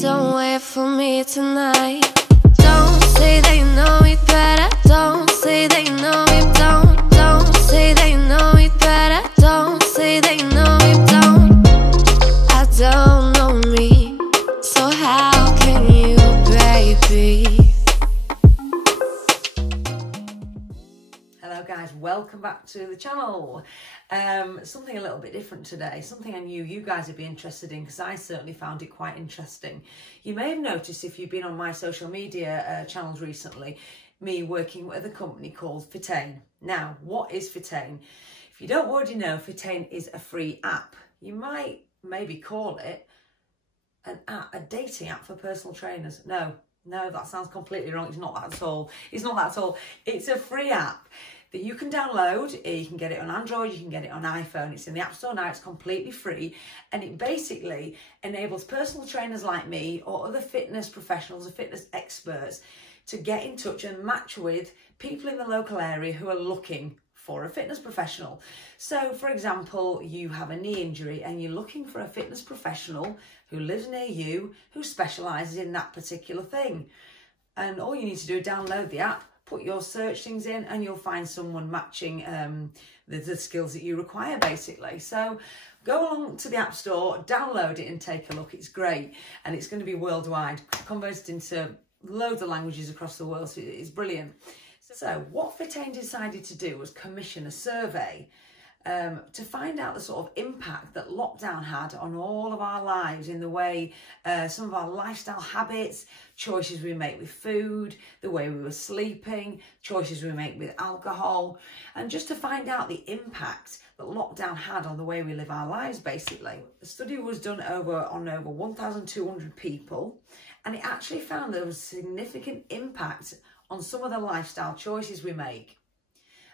don't wait for me tonight. Don't say they know me better. Don't say they know me. Don't say they know me better. Don't say they know me. I don't know me, so how can you, baby? Hello guys, welcome back to the channel. Something a little bit different today, something I knew you guys would be interested in because I certainly found it quite interesting. You may have noticed if you've been on my social media channels recently, me working with a company called Fitain. Now, what is Fitain? If you don't already know, Fitain is a free app. You might maybe call it a dating app for personal trainers. No, that sounds completely wrong. It's not that at all. It's not that at all. It's a free app that you can download. You can get it on Android, you can get it on iPhone. It's in the App Store now, it's completely free. And it basically enables personal trainers like me or other fitness professionals or fitness experts to get in touch and match with people in the local area who are looking for a fitness professional. So for example, you have a knee injury and you're looking for a fitness professional who lives near you, who specialises in that particular thing. And all you need to do is download the app, put your search things in, and you'll find someone matching the skills that you require, basically. So go along to the App Store, download it and take a look. It's great, and it's going to be worldwide, converted into loads of languages across the world, so it's brilliant. So what Fitain decided to do was commission a survey to find out the sort of impact that lockdown had on all of our lives in the way some of our lifestyle habits, choices we make with food, the way we were sleeping, choices we make with alcohol, and just to find out the impact that lockdown had on the way we live our lives, basically. The study was done on over 1,200 people, and it actually found there was significant impact on some of the lifestyle choices we make.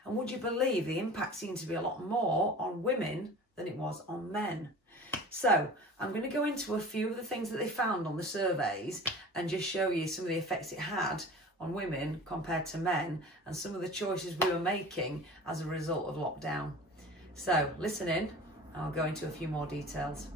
And would you believe the impact seemed to be a lot more on women than it was on men? So I'm going to go into a few of the things that they found on the surveys and just show you some of the effects it had on women compared to men and some of the choices we were making as a result of lockdown. So listen in, and I'll go into a few more details.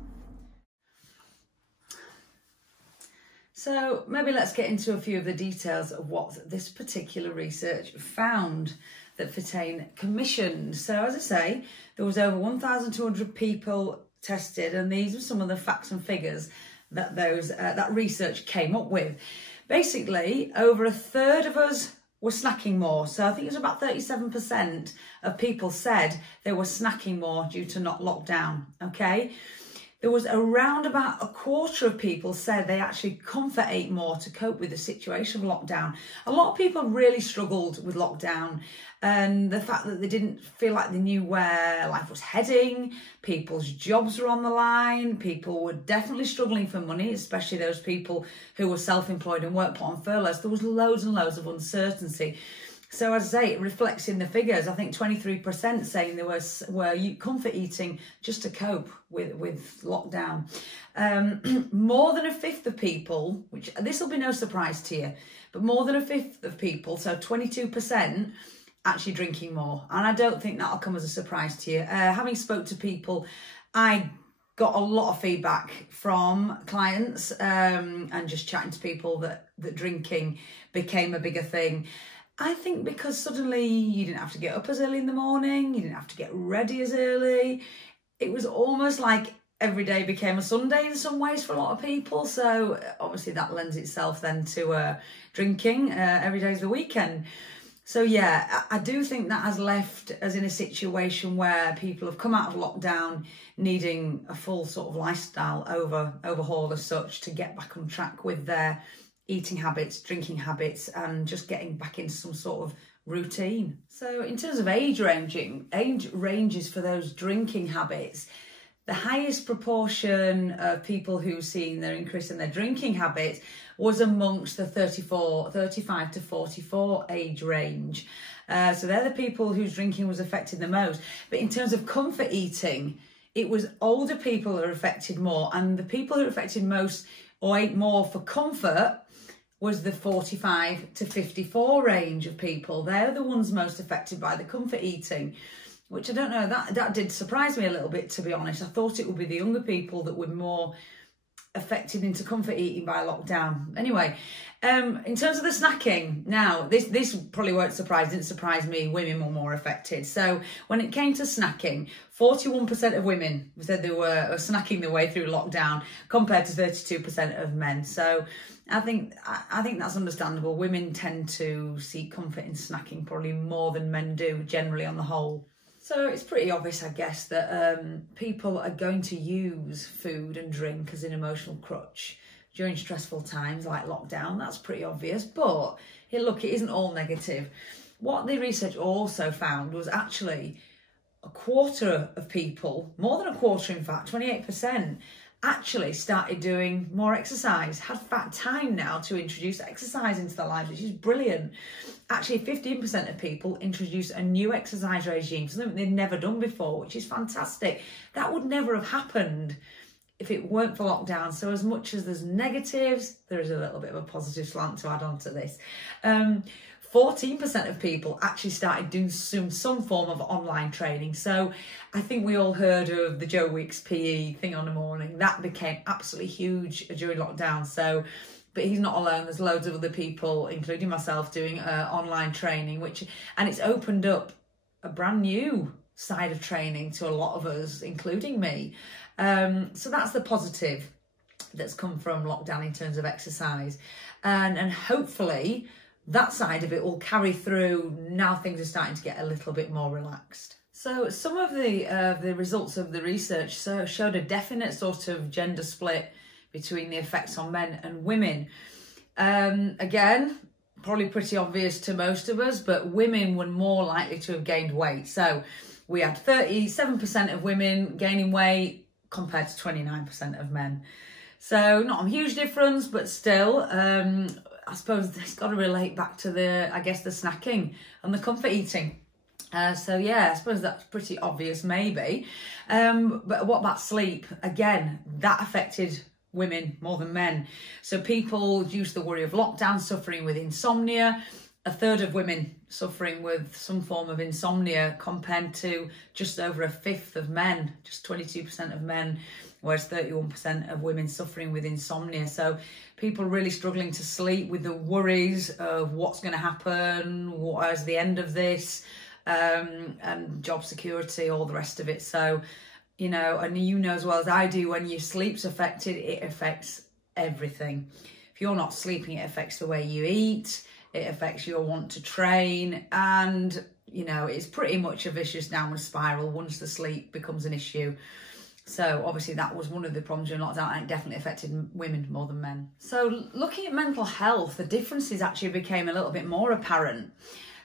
So maybe let's get into a few of the details of what this particular research found that Fitain commissioned. So as I say, there was over 1,200 people tested, and these are some of the facts and figures that that research came up with. Basically, over a third of us were snacking more. So I think it was about 37% of people said they were snacking more due to not lockdown, okay? There was around about a quarter of people said they actually comfort ate more to cope with the situation of lockdown. A lot of people really struggled with lockdown and the fact that they didn't feel like they knew where life was heading. People's jobs were on the line. People were definitely struggling for money, especially those people who were self-employed and worked on furloughs. There was loads and loads of uncertainty. So as I say, it reflects in the figures. I think 23% saying they were comfort eating just to cope with lockdown. More than a fifth of people, which this will be no surprise to you, but more than a fifth of people, so 22%, actually drinking more. And I don't think that'll come as a surprise to you. Having spoke to people, I got a lot of feedback from clients and just chatting to people that drinking became a bigger thing. I think because suddenly you didn't have to get up as early in the morning, you didn't have to get ready as early. It was almost like every day became a Sunday in some ways for a lot of people. So obviously that lends itself then to drinking. Every day is the weekend. So yeah, I do think that has left us in a situation where people have come out of lockdown needing a full sort of lifestyle overhaul as such to get back on track with their eating habits, drinking habits, and just getting back into some sort of routine. So in terms of age ranges for those drinking habits, the highest proportion of people who've seen their increase in their drinking habits was amongst the 35 to 44 age range. So they're the people whose drinking was affected the most. But in terms of comfort eating, it was older people that were affected more, and the people who were affected most or ate more for comfort was the 45 to 54 range of people. They're the ones most affected by the comfort eating, which I don't know, that did surprise me a little bit, to be honest. I thought it would be the younger people that would more affected into comfort eating by lockdown. Anyway, in terms of the snacking, now this probably didn't surprise me, women were more affected. So when it came to snacking, 41% of women said they were snacking their way through lockdown compared to 32% of men. So I think that's understandable. Women tend to seek comfort in snacking probably more than men do generally on the whole. So it's pretty obvious, I guess, that people are going to use food and drink as an emotional crutch during stressful times like lockdown. That's pretty obvious, but look, it isn't all negative. What the research also found was actually a quarter of people, more than a quarter in fact, 28%, actually started doing more exercise, had time now to introduce exercise into their lives, which is brilliant. Actually, 15% of people introduced a new exercise regime, something they'd never done before, which is fantastic. That would never have happened if it weren't for lockdown. So as much as there's negatives, there is a little bit of a positive slant to add on to this. 14% of people actually started doing some form of online training. So I think we all heard of the Joe Wicks PE thing on the morning. That became absolutely huge during lockdown. So, but he's not alone. There's loads of other people, including myself, doing online training, and it's opened up a brand new side of training to a lot of us, including me. So that's the positive that's come from lockdown in terms of exercise. And hopefully that side of it will carry through now things are starting to get a little bit more relaxed. So some of the results of the research showed a definite sort of gender split between the effects on men and women. Again, probably pretty obvious to most of us, but women were more likely to have gained weight. So we had 37% of women gaining weight compared to 29% of men. So not a huge difference, but still, I suppose it's got to relate back to the snacking and the comfort eating. So yeah, I suppose that's pretty obvious maybe. But what about sleep? Again, that affected women more than men. So people due to the worry of lockdown suffering with insomnia. A third of women suffering with some form of insomnia compared to just over a fifth of men, just 22% of men, whereas 31% of women suffering with insomnia. So people really struggling to sleep with the worries of what's going to happen, what is the end of this, and job security, all the rest of it. So, and as well as I do, when your sleep's affected, it affects everything. If you're not sleeping, it affects the way you eat, it affects your want to train, and, it's pretty much a vicious downward spiral once the sleep becomes an issue. So obviously that was one of the problems during lockdown, and it definitely affected women more than men. So looking at mental health, the differences actually became a little bit more apparent.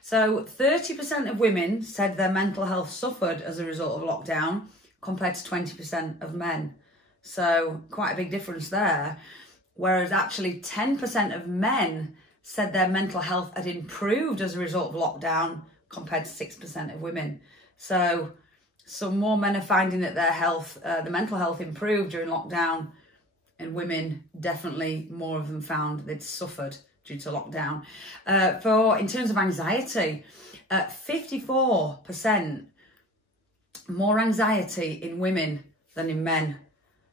So 30% of women said their mental health suffered as a result of lockdown compared to 20% of men. So quite a big difference there. Whereas actually 10% of men said their mental health had improved as a result of lockdown compared to 6% of women. So some more men are finding that their health, the mental health improved during lockdown, and women, definitely more of them found they'd suffered due to lockdown. In terms of anxiety, 54% more anxiety in women than in men.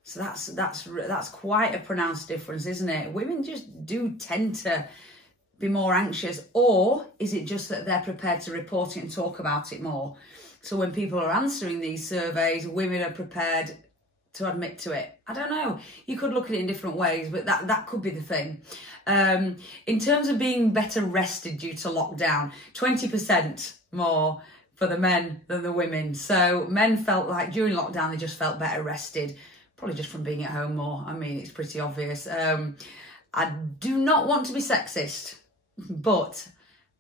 So that's quite a pronounced difference, isn't it? Women just do tend to be more anxious, or is it just that they're prepared to report it and talk about it more? So when people are answering these surveys, women are prepared to admit to it. I don't know. You could look at it in different ways, but that could be the thing. In terms of being better rested due to lockdown, 20% more for the men than the women. So men felt like during lockdown, they just felt better rested, probably just from being at home more. I mean, it's pretty obvious. I do not want to be sexist, but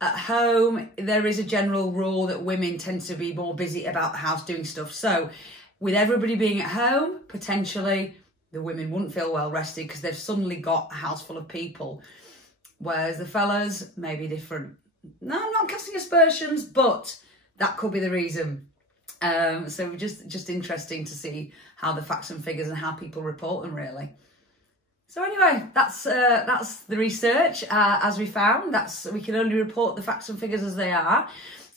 at home, there is a general rule that women tend to be more busy about the house doing stuff. So with everybody being at home, potentially the women wouldn't feel well rested because they've suddenly got a house full of people. Whereas the fellas may be different. No, I'm not casting aspersions, but that could be the reason. So just interesting to see how the facts and figures and how people report them, really. So anyway, that's the research as we found. We can only report the facts and figures as they are.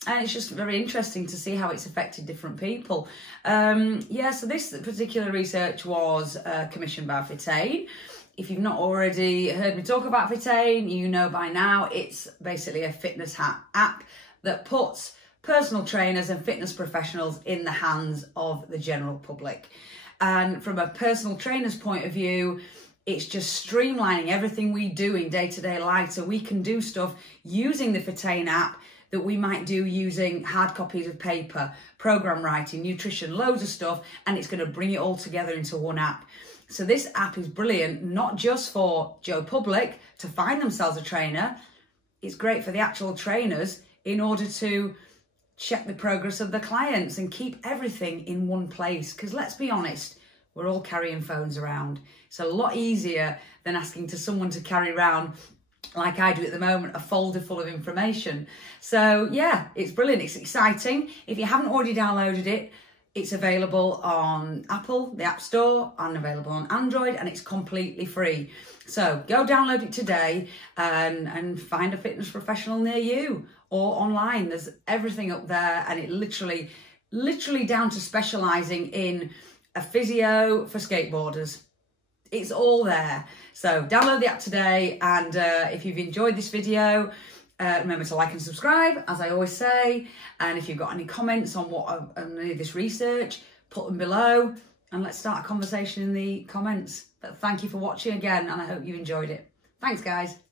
And it's just very interesting to see how it's affected different people. So this particular research was commissioned by Fitain. If you've not already heard me talk about Fitain, you know by now it's basically a fitness app that puts personal trainers and fitness professionals in the hands of the general public. And from a personal trainer's point of view, it's just streamlining everything we do in day-to-day life, so we can do stuff using the Fitain app that we might do using hard copies of paper, program writing, nutrition, loads of stuff, and it's going to bring it all together into one app. So this app is brilliant, not just for Joe Public to find themselves a trainer. It's great for the actual trainers in order to check the progress of the clients and keep everything in one place. Because let's be honest, we're all carrying phones around. It's a lot easier than asking to someone to carry around, like I do at the moment, a folder full of information. So yeah, it's brilliant. It's exciting. If you haven't already downloaded it, it's available on Apple, the App Store, and available on Android, and it's completely free. So go download it today and find a fitness professional near you or online. There's everything up there, and it literally down to specialising in a physio for skateboarders. It's all there. So download the app today, and if you've enjoyed this video, remember to like and subscribe, as I always say. And if you've got any comments on on any of this research, put them below, and let's start a conversation in the comments. But thank you for watching again, and I hope you enjoyed it. Thanks, guys.